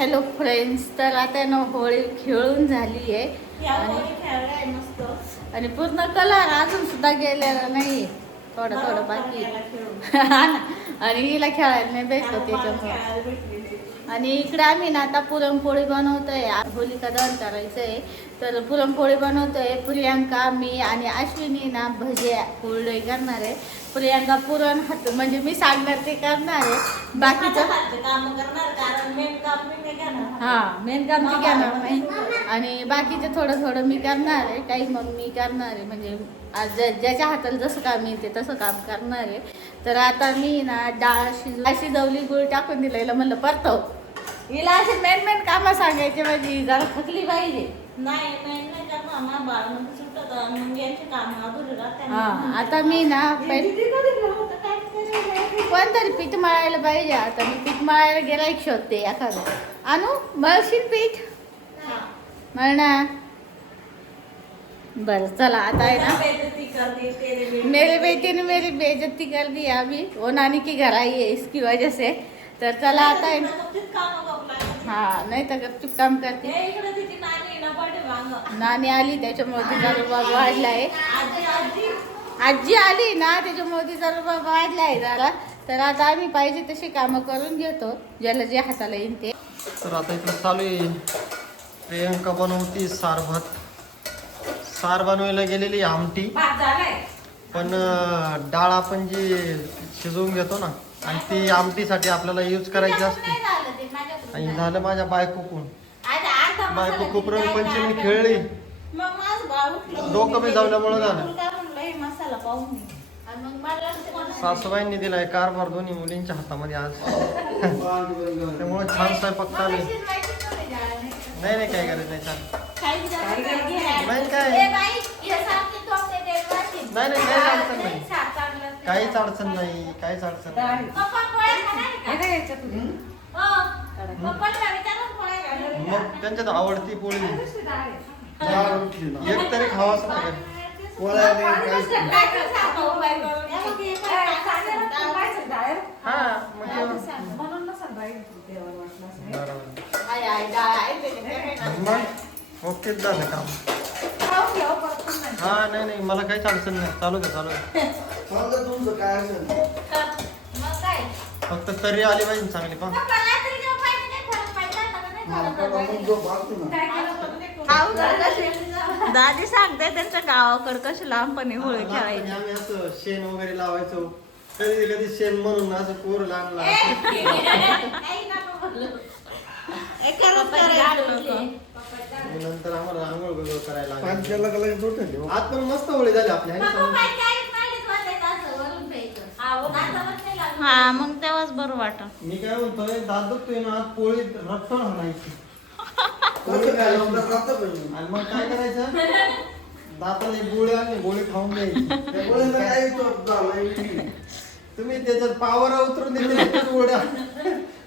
Hello friends, तर आता ना होळी खेळून झाली आहे आणि पूर्ण कलर अजून सुद्धा गेलेला नाही, थोडं थोडं बाकी आणि हिला खेळायला नाही भेटतो त्याच्यामुळे. आणि इकडे आम्ही ना आता पुरणपोळी बनवतोय, होलिका दहन करायचं आहे तर पुरणपोळी बनवतोय. प्रियांका, मी आणि अश्विनी ना भजे कुरडई करणार आहे. प्रियांका पुरण हात म्हणजे मी सांगणार ते करणार आहे, बाकीचं काम करणार कारण मेन काम मी नाही घेणार. हां, मेन काम ती घेणार नाही आणि बाकीचं थोडं थोडं मी करणार आहे. काही मग मी करणार आहे, म्हणजे ज्याच्या हाताला जसं काम येते तसं काम करणार आहे. तर आता मी ना डाळ शिजवली, गुळ टाकून दिलेलं, म्हणलं परतव हिला असे मेन कामं सांगायचे, म्हणजे जरा थकली पाहिजे. नाही मेन नाही करणार ना, बाळ म्हणजे सुटत मग यांचे काम अधुरे राहते. हां, आता मी ना कोणतरी पीठ मळायला पाहिजे. आता मी पीठ मळायला गेला एक शोधते एखादं. आणू मळशील पीठ मळणार? बरं चला, आता आहे ना मेरे बेटे ने मेरी बेइज्जती कर दी अभी, वो नानी की घर आई है इसकी वजह से. तर चला आता आहे ना, हा नाही तर गपचूप काम करते. नानी आली त्याच्यामुळे तिचा रुबाब वाढला आहे. आजी आली ना त्याच्यामुळे तिचा रुबाब वाढला आहे जरा. तर आता आम्ही पाहिजे तशी कामं करून घेतो, ज्याला जे हाताला येईल ते. तर आता इकडे चालू आहे, प्रियंका बनवती सार भात. सार बनवायला गेलेली आमटी, पण डाळ आपण जी शिजवून घेतो ना, आणि ती आमटीसाठी आपल्याला यूज करायची असते. आणि झालं माझ्या बायकोकून खूप रंगपंचमी खेळली, डोकं बी जावल्यामुळं झालं. सासूबाईंनी दिलाय कारभार दोन्ही मुलींच्या हातामध्ये आज, त्यामुळे छान स्वयंपाक चालू आहे. नाही काय गरज नाही, चालेल. नाही काहीच अडचण नाही, काहीच अडचण नाही. मग त्यांच्यात आवडती पोळी एक तरी खावाच लागेल. ओके झालं काम. हा नाही मला काहीच अडचण नाही, चालू दे. फक्त तरी आली पाहिजे चांगली पण. दादी सांगते त्यांच्या गावाकडे कशी लहानपणी होळी खेळायची. आम्ही असं शेण वगैरे लावायचो, कधी शेण म्हणून असं पोर लहान नंतर आम्हाला आंघोळ बिंघोळ करायला लागली. आज पण मस्त होळी झाली आपल्या. हा मग तेव्हाच बरं वाटत. मी काय म्हणतोय, दात दुखतोय ना, आज पोळी रट्टून हाणायची आणि मग काय करायचं, दाताला गोळी आली, गोळी खाऊन द्यायची. तुम्ही त्याच्यात पावर उतरून द्यायचं,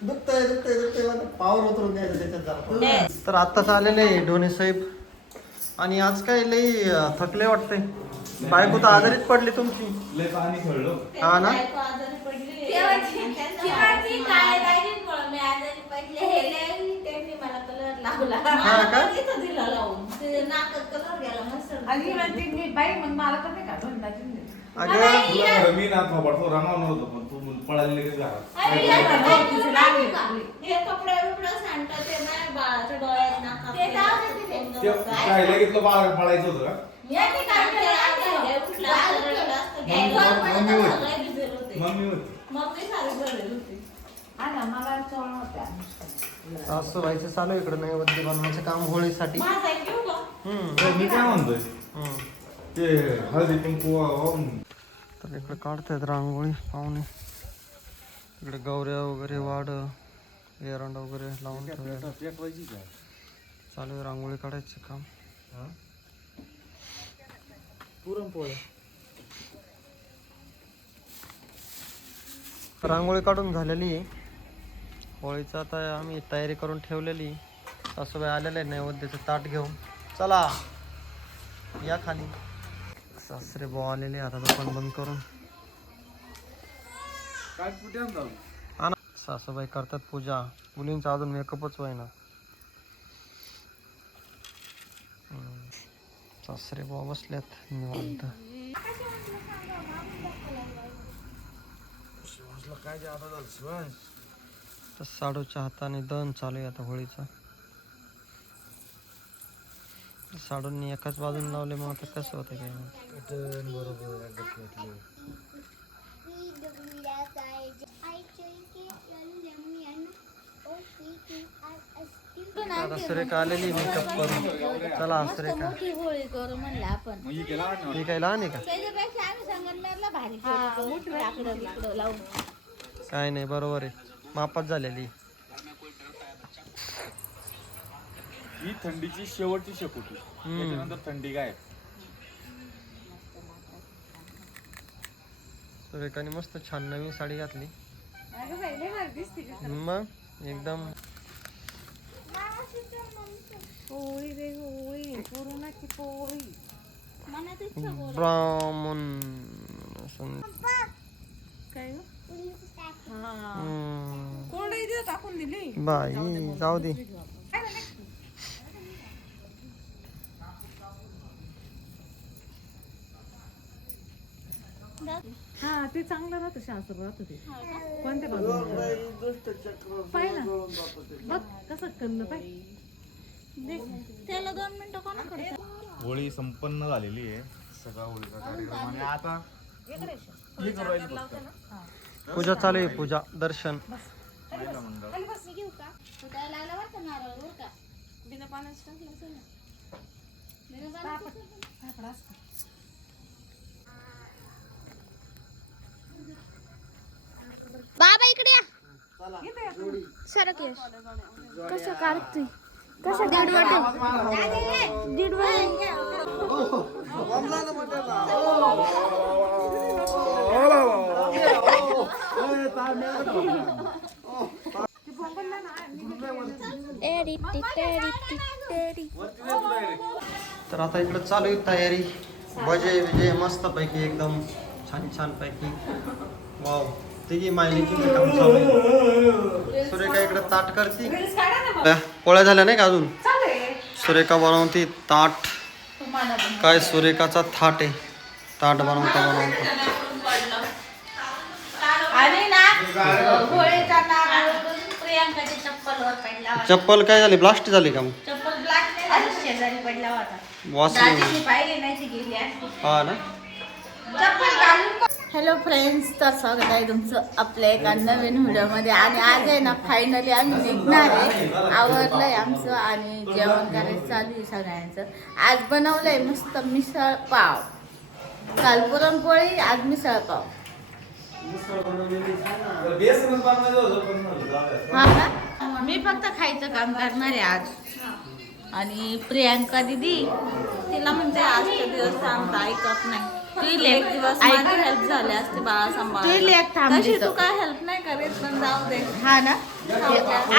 दुखतंय पावर उतरून द्यायचं त्याच्यात. तर आत्ताच आलेले ढोणे साहेब, आणि आज काय लई थकले वाटते. बायको तर आजारीच पडली तुमची. हा ना, पळायचं होतं का? सासूबाईचं चालू इकडे नैवेद्य बनवायचं काम होळीसाठी. मी काय म्हणतोय ते हळदी कुंकू वाहून. तर इकडे काढतायत रांगोळी पाहुणे. इकडे गौऱ्या वगैरे, वाड एरंड वगैरे लावून चालू आहे रांगोळी काढायचं काम. पुरणपोळी रांगोळी काढून झालेली आहे. होळीचं आता आम्ही तयारी करून ठेवलेली. सासूबाई आलेले आहे नैवेद्याचं ताट घेऊन. चला या खाली. सासरे भाऊ आलेले आता दुकान बंद करून. सासूबाई करतात पूजा. मुलींचा अजून मेकअपच व्हायना. सासरे बाबा बसल्यात निवांत. तर साडूच्या हाताने दहन चालू आहे आता होळीचा. साडूंनी एकाच बाजून लावले मग आता कसं होतं काय आता सुरेखा आलेली मेकअप करून. चला सुरेखा मोठी होळी करू म्हणलं आपण. ही काय लहान आहे का? त्याच्यापेक्षा आम्ही संगमनेरला भारी करू. लाकडं बिकडं लावून. काय नाही बरोबर आहे मापात झालेली. ही थंडीची शेवटची शेकोटी. त्याच्यानंतर थंडी काय? सुरेखाने मस्त छान नवीन साडी घातली. मग एकदम ब्राह्मण बाई जाऊ दे. हा ते चांगलं राहतं शास्त्र राहतं ते कोणत्या बाजूला पाहिलं बघ कसं करणं पाहिजे. त्याला 2 मिनिटं कोणाकडे. होळी संपन्न झालेली आहे. सगळा होळीचा कार्यक्रम आणि आता हे करू राहिली फक्त. पूजा चालू आहे. पूजा दर्शन. महिला मंडळ. बाबा इकडे या. सरक यश. कसं काढतोय कसं दीड तर आता इकडं चालू आहे तयारी. भजे विजय मस्त पैकी एकदम छान छान पैकी. वाव तिघी मायलीची काम चालू आहे. सुरेखा इकडं ताट करती. पोळ्या झाल्या नाही का अजून? सुरेखा बनवती ताट. काय सुरेखाचा थाट आहे. ताट बनवता बनवता आणि ना होळीचा नारळ प्रियांकाची चप्पलवर पडला. चप्पल काय झाली ब्लास्ट झाली का मग? चप्पल ब्लॅक नाही झाली, शेजारी पडला होता. वास दाजीने पाहिली नाही ती गेली असती. हा ना. चप्पल घालून. हॅलो फ्रेंड्स, तर स्वागत आहे तुमचं आपल्या एका नवीन व्हिडिओमध्ये. आणि आज आहे ना फायनली आम्ही निघणार आहे. आवरलंय आमचं आणि जेवण करायचं चालू आहे सगळ्यांचं. आज बनवलंय मस्त मिसळ पाव. काल पुरणपोळी, आज मिसळ पाव. हा ना, मी फक्त खायचं काम करणार आहे आज. आणि प्रियांका दीदी तिला म्हणजे आजचे दिवस आमचा ऐकत नाही. एक दिवस ऐक. माझी हेल्प झाली असते बाळा तू सांभाळायला. लेक थांबली तशी तर. तू काय हेल्प नाही करीत पण जाऊ दे. हा ना,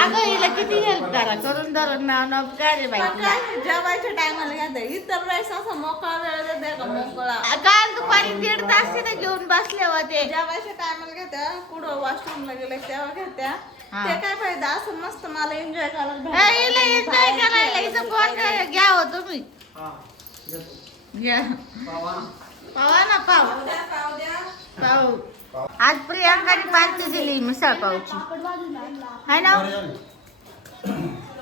अगं हिला किती हेल्प करा करून धरून नाव काय रे बाई पण तुला. काय जेवायच्या टायमाला घेते. इतर वेळेस असं मोकळा वेळ देते का मोकळा. काल दुपारी 1.5 तास तिथे घेऊन बसले होते. जेवायच्या टायमाला घेत्या कुठं वॉशरूमला गेले तेव्हा घेत्या. हा. ते काय फायदा असं मस्त मला एन्जॉय करायला हिला एन्जॉय करायला हिचं कोण काय घ्या हो तुम्ही. घ्या पावा ना पाव. पाव आज प्रियांकाने पार्टी दिली मिसळ पावची. हाय ना,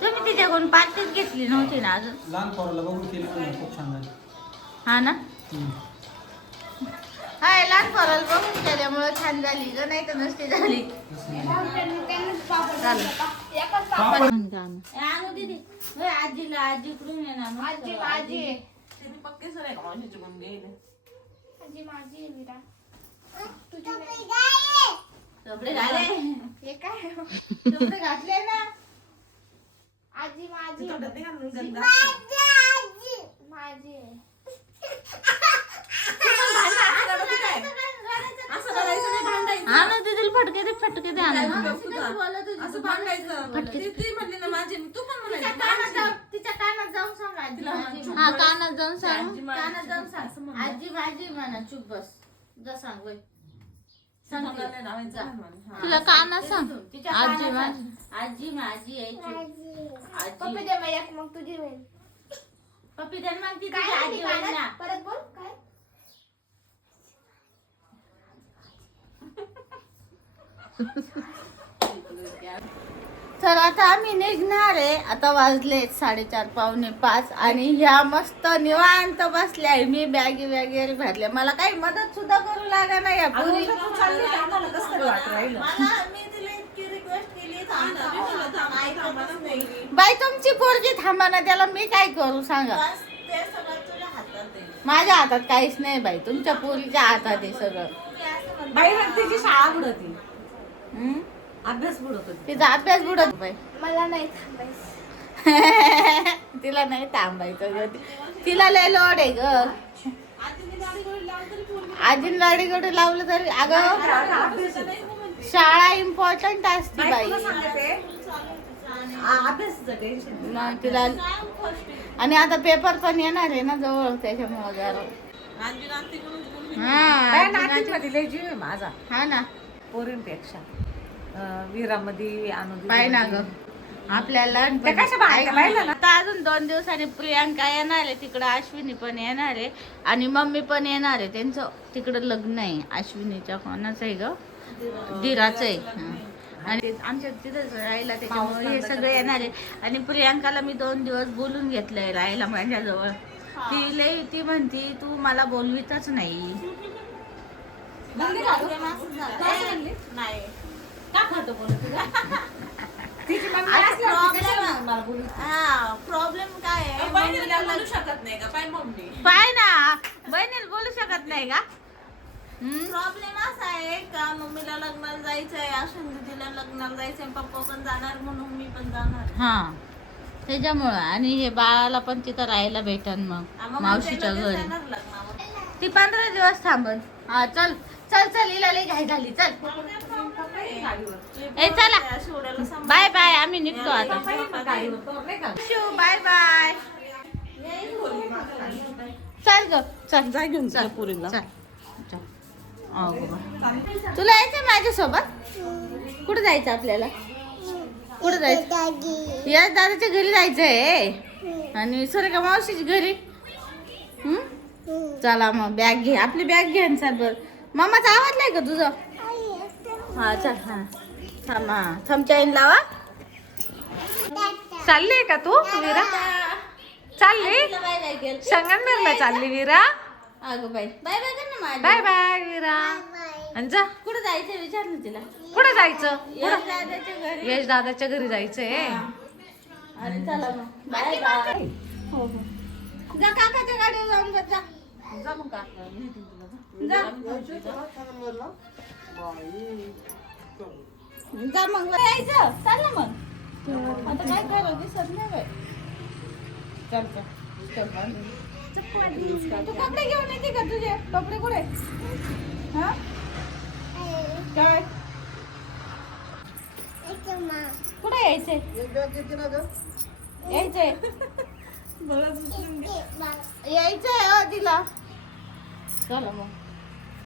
तुम्ही तिच्याकडून पार्टीच घेतली नव्हती ना अजून. लहान पोराला बघून केली खूप छान झाली. हा ना, हाय लहान पोराला बघून केल्यामुळे छान झाली ग, नाही तर नसती झाली. आणू दीदी. होय, आजीला आजीकडून ये ना. आजी तिने पक्के सर आहे का मावशीचे पण गेले. माझी विरा कपडे घाले. हे काय कपडे घातले ना. आजी माझी तोंडात नाही घालून गंदा. माझी असं करायचं नाही, भांडायचं. हा ना तिथील फटके ते फटके द्या ना. असं भांडायचं. ती म्हणली ना माझी, तू पण म्हणायची तिच्या कानात जाऊन सांग आजी माझी. हा कानात जाऊन सांग. कानात जाऊन सांग आजी माझी म्हणा. चुप बस जा सांग वय. तुला काना सांग तिच्या आजी कानात माझी आजी माझी यायची पप्पी आजी दे मग एक, मग तुझी होईल. पप्पी दे मग ती काय तुझी नाही, आजी होईल ना. कानात परत बोल काय. तर आता आम्ही निघणार आहे. आता वाजले 4:30 4:45 आणि ह्या मस्त निवांत बसल्या. मी बॅगी वगैरे भरल्या. मला काही मदत सुद्धा करू लागा नाही या पोरी. मला मी तिला इतकी रिक्वेस्ट केली ऐकतच नाही. बाई तुमची पोरगी थांबा ना, त्याला मी काय करू सांगा. बस ते सगळं तुझ्या हातात आहे. माझ्या हातात काहीच नाही बाई, तुमच्या पोरीच्या हातात आहे सगळं. तुम्ही असं म्हणता. बाई तिची शाळा बुडवती, हम्म? अभ्यास बुडवतो. तिचा अभ्यास बुडत बाई. मला नाही थांबायचं. तिला नाही थांबायचं ग. तिला लय लोड आहे ग. आजीन लाडीकडे लावलं तरी अगं शाळा इम्पॉर्टंट असते बाई. अभ्यासाचं टेन्शन. मग तिला आणि आता पेपर पण येणार आहे ना जवळ, त्याच्यामुळे जरा हा नातीमध्ये लय जीव आहे माझा हा ना. पोरींपेक्षा. वीरामध्ये आनंदी पाय ना ग आपल्याला त्या कशा बाहेर पाहिलं ना. आता अजून 2 दिवसांनी प्रियांका येणार आहे तिकडं, अश्विनी पण येणार आहे आणि मम्मी पण येणार आहे. त्यांचं तिकडं लग्न आहे अश्विनीच्या. कोणाचं आहे ग? दिराचं आहे. हं. आणि ते आमच्या तिथंच राहायला, त्याच्यामुळे हे सगळे येणार आहे. आणि प्रियांकाला मी 2 दिवस बोलून घेतलंय राहायला माझ्याजवळ. ती म्हणती तू मला बोलवीतच नाही. नाही का खातो बोलत तिची मम्मी आता असल्यावर ती problem- कशाला मला बोलू? हा प्रॉब्लेम काय आहे मम्मीला लग्न- शकत नाही का पाय मम्मी. पाय ना बहिणीला बोलू शकत नाही का? प्रॉब्लेम असा आहे का मम्मीला लग्नाला जायचंय, अश्विन दीदीला लग्नाला जायचंय, पप्पा पण जाणार म्हणून मी पण जाणार. हा त्याच्यामुळं. आणि हे बाळाला पण तिथं राहायला भेटन मग मग मावशीच्या लगेच घरी. जाणार लग्नावर. ती 15 दिवस थांबत. हा चल चल चल, हिला लई घाई झाली. चल ए चला त्या शिवड्याला सांभाळ. बाय बाय, आम्ही निघतो आता. गाडीवर तर नाही का? Shiv bye bye. चल ग चल जा घेऊन चल पुरीला. चल चल. अगो बाई. तुला यायचं माझ्यासोबत? कुठं जायचं आपल्याला? कुठं जायचं? या दादाच्या घरी जायचंय आणि सुरेखा मावशीच्या घरी. चला मग बॅग घे, आपली बॅग घे आणि चल बर. मामाचा आवडलाय का तुझं? हा चल. हा थांब. हा थांब, चैन लावा. चालली का तू वीरा? चालली तिला बाय बाय केलं. संगमनेरला चालली वीरा. अगं बाई बाय बाय कर ना माझी. बाय बाय वीरा. आणि जा. कुठं जायचं विचार ना तिला. कुठं जायचं? या दादाच्या घरी. यश दादाच्या घरी जायचंय. आणि चला मग बाय बाय. हो हो. जा काकाच्या गाडीवर जाऊन बस जा. जा मग काका. जा जा मग यायचं. चाल ना मग. आता काय करावं दिसत नाही बाई. चल चल तू कपडे घेऊन येते का? तुझे कपडे कुठे? हा काय कुठे यायचंय? यायचंय यायचंय तिला. चला मग